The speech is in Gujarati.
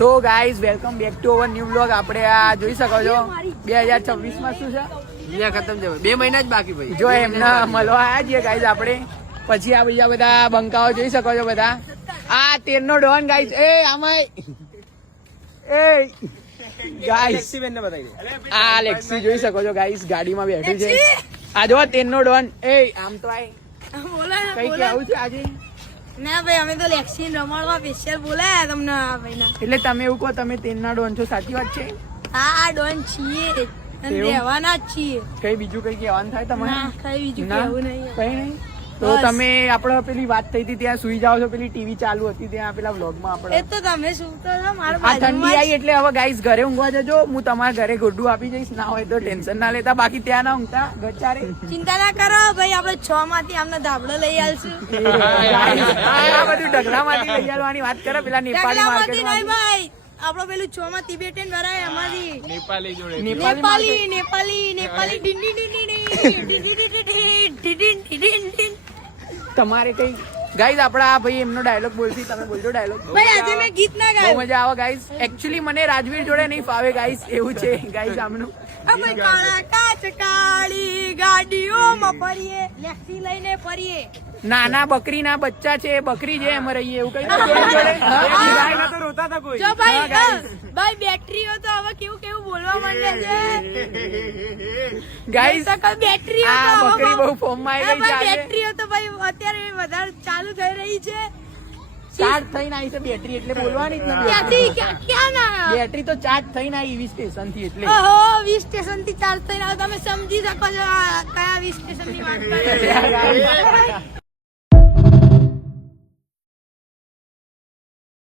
So guys welcome back to our new blog. આપણે આ જોઈ શકો છો 2026 માં શું છે, દુનિયા ખતમ છે. 2 મહિના જ બાકી ભાઈ. જો એમને મળવા આવ્યા છીએ ગાઈઝ આપણે. પછી આ બીજા બધા બંકાઓ જોઈ શકો છો બધા. આ 13 નો ડોન ગાઈઝ. એ આમાં એ ગાઈઝ આ લેક્સી જોઈ શકો છો ગાઈઝ, ગાડીમાં બેઠી છે. આ જો 13 નો ડોન. એ આમ તો આય કઈ કેવું છે આજે? ના ભાઈ, અમે તો લેક્સીન રમાડવા સ્પેશિયલ બોલાયા તમને આ ભાઈના. એટલે તમે એવું કહો તમે 13 ના ડોન છો, સાચી વાત છે? હા, ડોન છીએ અને રહેવાના જ છીએ. કઈ બીજું કઈ કહેવાનું થાય તમારે? ના, કઈ બીજું ના? કહેવું નહીં. કઈ નહીં. તો બસ. તમે આપણે પેલી વાત થઈ હતી ત્યાં સુઈ જાઓ છો, પેલી ટીવી ચાલુ હતી ત્યાં પેલા વ્લોગમાં એ આપણે. તો તમે શું તો છો મારા આ ઠંડી બાજુમાં આવી એટલે હવે ગાઈસ ઘરે ઊંઘવા જજો. હું તમારા ઘરે ગોડું આપી જઈશ, ના હોય તો ટેન્શન ના લેતા. બાકી ત્યાં ના ઊંઘતા ગચારે. ચિંતા ના કરો ભાઈ, આપણે 6 માંથી આમને ધાબળો લઈ આલશું. આ બધું ઢગલામાંથી લઈ આવવાની વાત કરે પેલા નેપાળી ઢગલામાંથી નહીં માર્કેટમાં. ભાઈ, આપણો પેલું 6 માં તિબેટન ભરાય એમાંથી. નેપાળી નેપાલી market. નેપાલી ડીન. તમારે કઈ ગાઈઝ આપડા આ ભાઈ એમનો ડાયલોગ બોલતી, તમે બોલજો ડાયલોગ. ભાઈ આજે મેં ગીત ના બહુ ગાયું. મજા આવે ગાઈઝ. એકચ્યુઅલી મને રાજવીર જોડે નહીં ફાવે ગાઈઝ, એવું છે ગાઈઝ આમનું. અમે કાળા કાચ કાળી ગાડીઓમાં ફરીએ, લેક્સી લઈને ફરીએ. નાના બકરી ના બચ્ચા છે, બકરી છે એમ રહીએ એવું કઈ જો ભાઈ ભાઈ બેટરીઓ તો હવે કેવું કેવું બોલવા માંડે છે. ગાઈઝ બેટરીઓ તો આ હવે બકરી બહુ ફોર્મ માં આવી ગઈ છે. બેટરીઓ તો ભાઈ અત્યારે વધારે ચાલુ થઈ રહી છે. ચાર્જ થઈને આવી છે બેટરી, એટલે બોલવાની જ ક્યાંથી નથી. ક્યાં ના બેટરી તો ચાર્જ થઈને આવી EV સ્ટેશન થી, એટલે ઓહો 20 સ્ટેશન થી ચાર્જ થઈને આવે. તમે સમજી શકો છો આ કયા 20 સ્ટેશન ની વાત કરી.